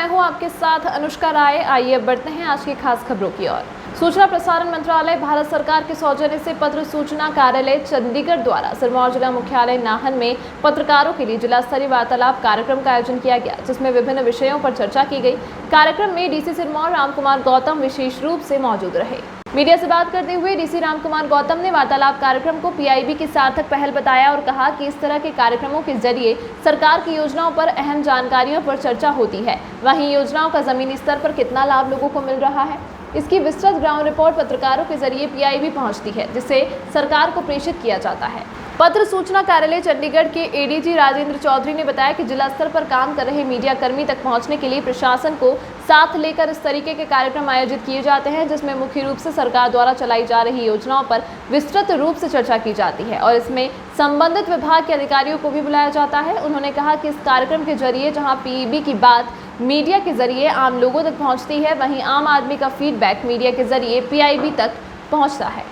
मैं हूं आपके साथ अनुष्का राय। आइए अब बढ़ते हैं आज की खास खबरों की ओर। सूचना प्रसारण मंत्रालय भारत सरकार के सौजन्य से पत्र सूचना कार्यालय चंडीगढ़ द्वारा सिरमौर जिला मुख्यालय नाहन में पत्रकारों के लिए जिला स्तरीय वार्तालाप कार्यक्रम का आयोजन किया गया, जिसमें विभिन्न विषयों पर चर्चा की गई। कार्यक्रम में डीसी सिरमौर रामकुमार गौतम विशेष रूप से मौजूद रहे। मीडिया से बात करते हुए डीसी रामकुमार गौतम ने वार्तालाप कार्यक्रम को पीआईबी की सार्थक पहल बताया और कहा कि इस तरह के कार्यक्रमों के जरिए सरकार की योजनाओं पर अहम जानकारियों पर चर्चा होती है। वहीं योजनाओं का जमीनी स्तर पर कितना लाभ लोगों को मिल रहा है, इसकी विस्तृत ग्राउंड रिपोर्ट पत्रकारों के जरिए पीआईबी पहुंचती है, जिसे सरकार को प्रेषित किया जाता है। पत्र सूचना कार्यालय चंडीगढ़ के एडीजी राजेंद्र चौधरी ने बताया कि जिला स्तर पर काम कर रहे मीडिया कर्मी तक पहुंचने के लिए प्रशासन को साथ लेकर इस तरीके के कार्यक्रम आयोजित किए जाते हैं, जिसमें मुख्य रूप से सरकार द्वारा चलाई जा रही योजनाओं पर विस्तृत रूप से चर्चा की जाती है और इसमें संबंधित विभाग के अधिकारियों को भी बुलाया जाता है। उन्होंने कहा कि इस कार्यक्रम के जरिए जहाँ पीईबी की बात मीडिया के जरिए आम लोगों तक पहुँचती है, वहीं आम आदमी का फीडबैक मीडिया के जरिए पीआईबी तक पहुँचता है।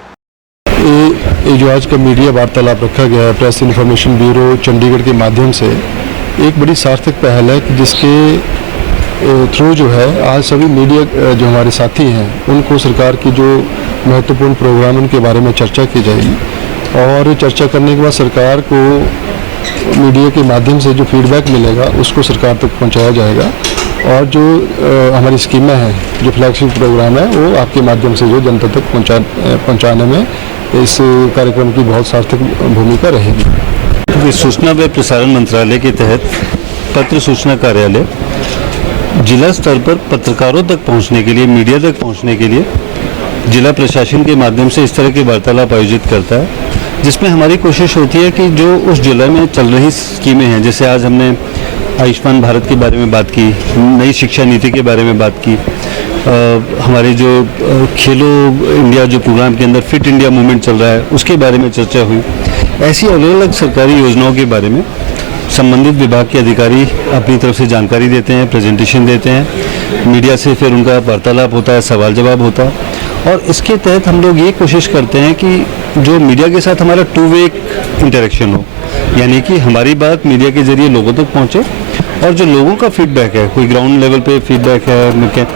ये जो आज का मीडिया वार्तालाप रखा गया है प्रेस इन्फॉर्मेशन ब्यूरो चंडीगढ़ के माध्यम से, एक बड़ी सार्थक पहल है कि जिसके थ्रू जो है आज सभी मीडिया जो हमारे साथी हैं उनको सरकार की जो महत्वपूर्ण प्रोग्राम उनके बारे में चर्चा की जाएगी और चर्चा करने के बाद सरकार को मीडिया के माध्यम से जो फीडबैक मिलेगा उसको सरकार तक पहुंचाया जाएगा और जो हमारी स्कीमें हैं, जो फ्लैगशिप प्रोग्राम है, वो आपके माध्यम से जो जनता तक पहुंचाने में इस कार्यक्रम की बहुत सार्थक भूमिका रहेगी। सूचना व प्रसारण मंत्रालय के तहत पत्र सूचना कार्यालय जिला स्तर पर पत्रकारों तक पहुंचने के लिए, मीडिया तक पहुंचने के लिए जिला प्रशासन के माध्यम से इस तरह के वार्तालाप आयोजित करता है, जिसमें हमारी कोशिश होती है कि जो उस जिले में चल रही स्कीमें हैं, जैसे आज हमने आयुष्मान भारत के बारे में बात की, नई शिक्षा नीति के बारे में बात की, हमारे जो खेलो इंडिया जो प्रोग्राम के अंदर फिट इंडिया मूवमेंट चल रहा है उसके बारे में चर्चा हुई। ऐसी अलग अलग सरकारी योजनाओं के बारे में संबंधित विभाग के अधिकारी अपनी तरफ से जानकारी देते हैं, प्रेजेंटेशन देते हैं, मीडिया से फिर उनका वार्तालाप होता है, सवाल जवाब होता है और इसके तहत हम लोग ये कोशिश करते हैं कि जो मीडिया के साथ हमारा टू वे इंटरेक्शन हो, यानी कि हमारी बात मीडिया के जरिए लोगों तक पहुँचे और जो लोगों का फीडबैक है, कोई ग्राउंड लेवल पे फीडबैक है,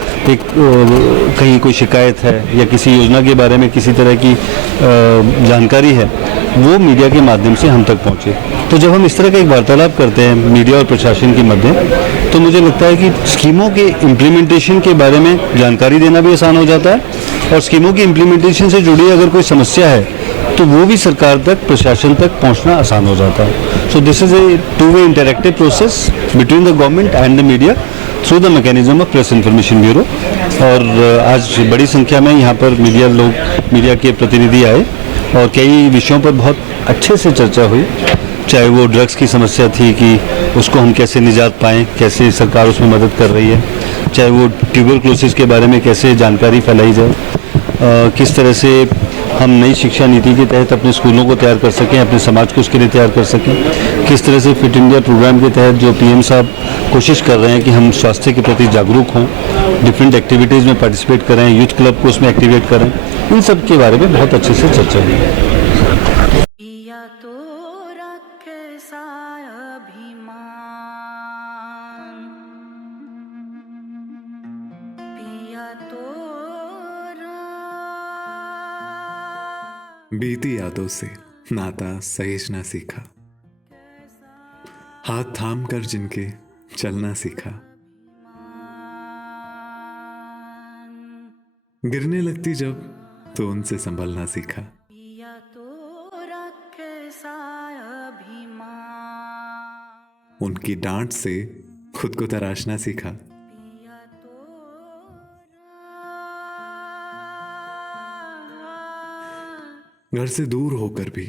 कहीं कोई शिकायत है या किसी योजना के बारे में किसी तरह की जानकारी है, वो मीडिया के माध्यम से हम तक पहुँचे। तो जब हम इस तरह का एक वार्तालाप करते हैं मीडिया और प्रशासन के मध्य, तो मुझे लगता है कि स्कीमों के इम्प्लीमेंटेशन के बारे में जानकारी देना भी आसान हो जाता है और स्कीमों की इम्प्लीमेंटेशन से जुड़ी अगर कोई समस्या है तो वो भी सरकार तक, प्रशासन तक पहुंचना आसान हो जाता है। So this is a two way interactive process between the government and the media through the mechanism of press information bureau. और आज बड़ी संख्या में यहाँ पर मीडिया के प्रतिनिधि आए और कई विषयों पर बहुत अच्छे से चर्चा हुई, चाहे वो ड्रग्स की समस्या थी कि उसको हम कैसे निजात पाएँ, कैसे सरकार उसमें मदद कर रही है, चाहे वो ट्यूबरक्लोसिस के बारे में कैसे जानकारी फैलाई जाए, किस तरह से हम नई शिक्षा नीति के तहत अपने स्कूलों को तैयार कर सकें, अपने समाज को उसके लिए तैयार कर सकें, किस तरह से फिट इंडिया प्रोग्राम के तहत जो पीएम साहब कोशिश कर रहे हैं कि हम स्वास्थ्य के प्रति जागरूक हों, डिफरेंट एक्टिविटीज़ में पार्टिसिपेट करें, यूथ क्लब को उसमें एक्टिवेट करें, इन सब के बारे में बहुत अच्छे से चर्चा हुई। बीती यादों से नाता सहेजना सीखा, हाथ थाम कर जिनके चलना सीखा, गिरने लगती जब तो उनसे संभलना सीखा, उनकी डांट से खुद को तराशना सीखा, घर से दूर होकर भी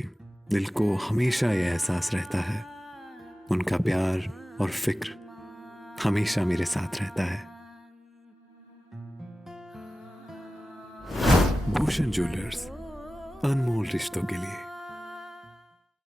दिल को हमेशा यह एहसास रहता है, उनका प्यार और फिक्र हमेशा मेरे साथ रहता है। भूषण ज्वेलर्स, अनमोल रिश्तों के लिए।